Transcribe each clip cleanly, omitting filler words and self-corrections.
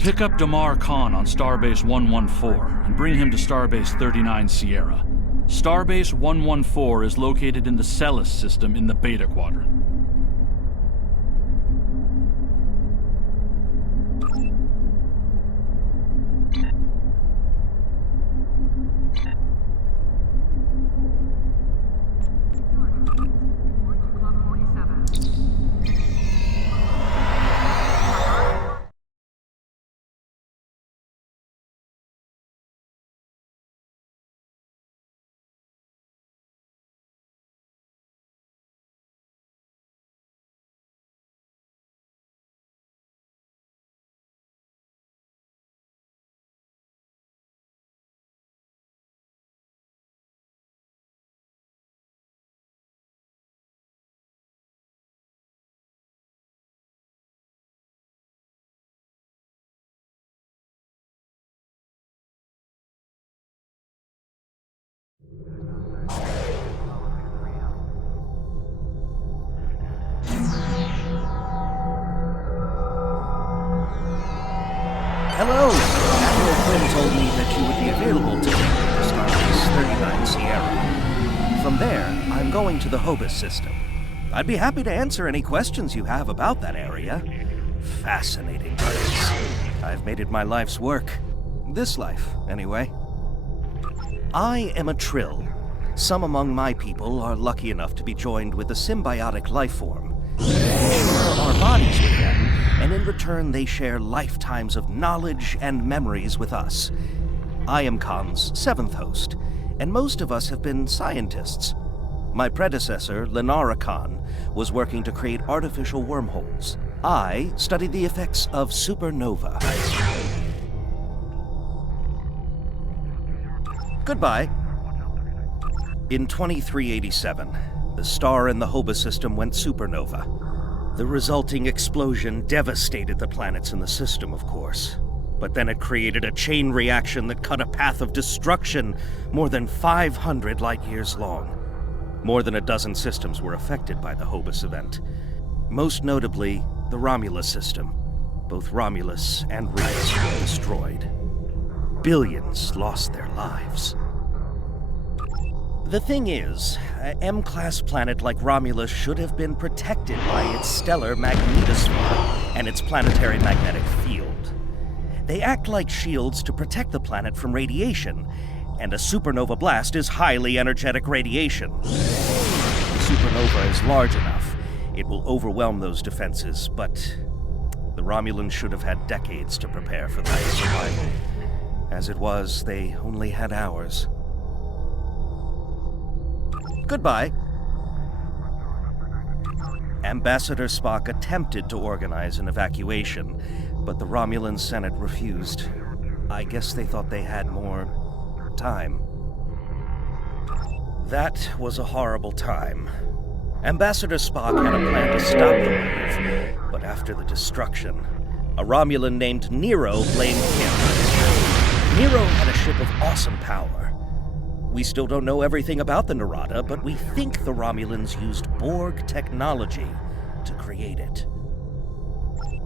Pick up Damar Khan on Starbase 114 and bring him to Starbase 39 Sierra. Starbase 114 is located in the Celis system in the Beta Quadrant. Hello! Admiral Quinn told me that you would be available today for Starbase 39 Sierra. From there, I'm going to the Hobus system. I'd be happy to answer any questions you have about that area. Fascinating place. I've made it my life's work. This life, anyway. I am a Trill. Some among my people are lucky enough to be joined with a symbiotic life form. We share our bodies with them, and in return they share lifetimes of knowledge and memories with us. I am Khan's 7th host, and most of us have been scientists. My predecessor, Lenara Khan, was working to create artificial wormholes. I studied the effects of supernova. Goodbye. In 2387, the star in the Hobus system went supernova. The resulting explosion devastated the planets in the system, of course. But then it created a chain reaction that cut a path of destruction more than 500 light-years long. More than a dozen systems were affected by the Hobus event. Most notably, the Romulus system. Both Romulus and Remus were destroyed. Billions lost their lives. The thing is, an M-class planet like Romulus should have been protected by its stellar magnetosphere and its planetary magnetic field. They act like shields to protect the planet from radiation, and a supernova blast is highly energetic radiation. If the supernova is large enough, it will overwhelm those defenses, but the Romulans should have had decades to prepare for that survival. As it was, they only had hours. Goodbye. Ambassador Spock attempted to organize an evacuation, but the Romulan Senate refused. I guess they thought they had more time. That was a horrible time. Ambassador Spock had a plan to stop the wave, but after the destruction, a Romulan named Nero blamed him. Nero had a ship of awesome power. We still don't know everything about the Narada, but we think the Romulans used Borg technology to create it.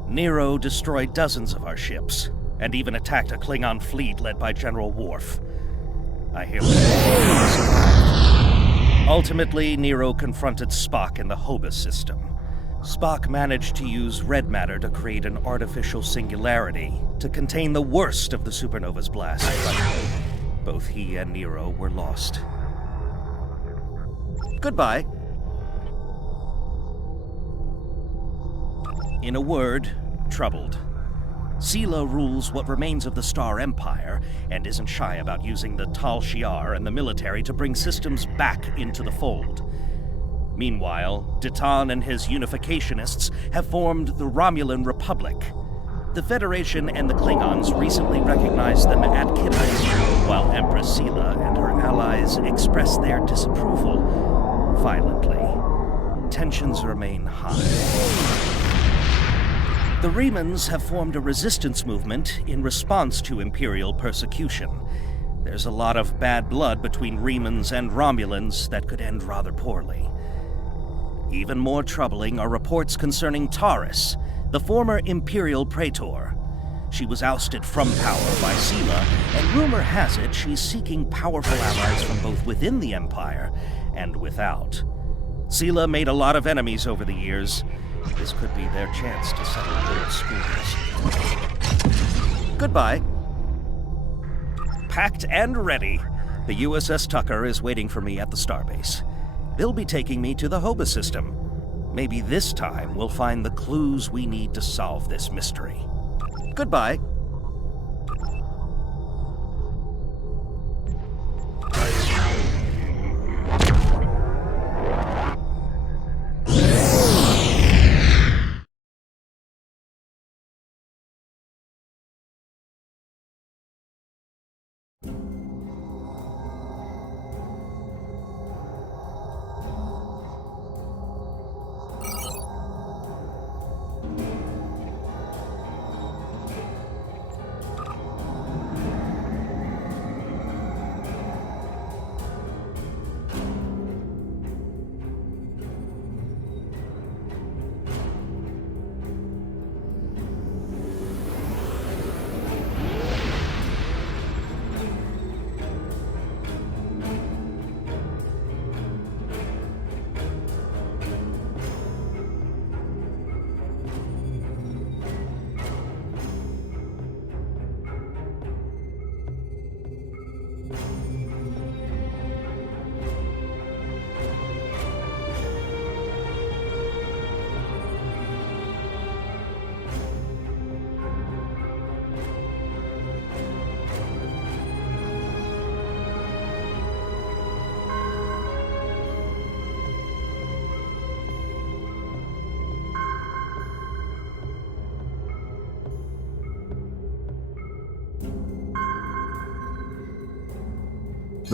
Nero destroyed dozens of our ships, and even attacked a Klingon fleet led by General Worf. I hear Ultimately, Nero confronted Spock in the Hobus system. Spock managed to use red matter to create an artificial singularity to contain the worst of the supernova's blast, but both he and Nero were lost. Goodbye. In a word, troubled. Sela rules what remains of the Star Empire, and isn't shy about using the Tal Shiar and the military to bring systems back into the fold. Meanwhile, Ditan and his unificationists have formed the Romulan Republic. The Federation and the Klingons recently recognized them at Kinnise, while Empress Sela and her allies express their disapproval violently. Tensions remain high. The Remans have formed a resistance movement in response to Imperial persecution. There's a lot of bad blood between Remans and Romulans that could end rather poorly. Even more troubling are reports concerning Taurus, the former Imperial Praetor. She was ousted from power by Sela, and rumor has it she's seeking powerful allies from both within the Empire and without. Sela made a lot of enemies over the years. This could be their chance to settle old scores. Goodbye. Packed and ready. The USS Tucker is waiting for me at the starbase. They'll be taking me to the Hoba system. Maybe this time we'll find the clues we need to solve this mystery. Goodbye.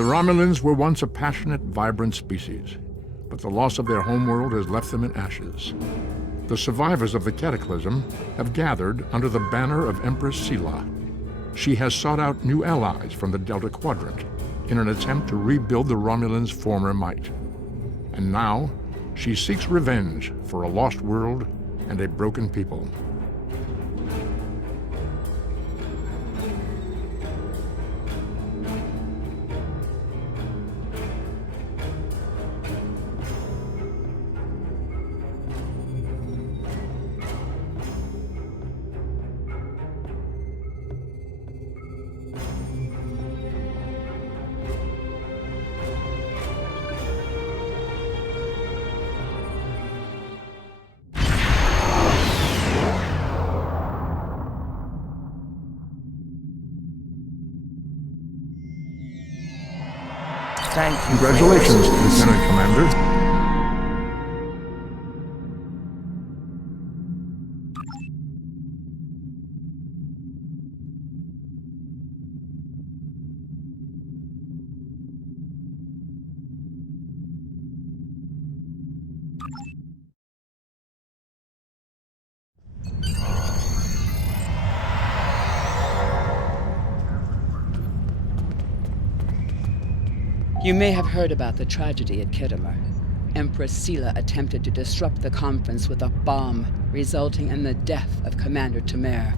The Romulans were once a passionate, vibrant species, but the loss of their homeworld has left them in ashes. The survivors of the Cataclysm have gathered under the banner of Empress Sela. She has sought out new allies from the Delta Quadrant in an attempt to rebuild the Romulans' former might. And now, she seeks revenge for a lost world and a broken people. Thank you. Congratulations, Lieutenant Commander. You may have heard about the tragedy at Khitomer. Empress Sela attempted to disrupt the conference with a bomb, resulting in the death of Commander Temer.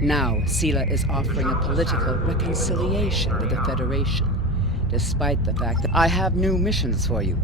Now, Sela is offering a political reconciliation with the Federation, despite the fact that I have new missions for you.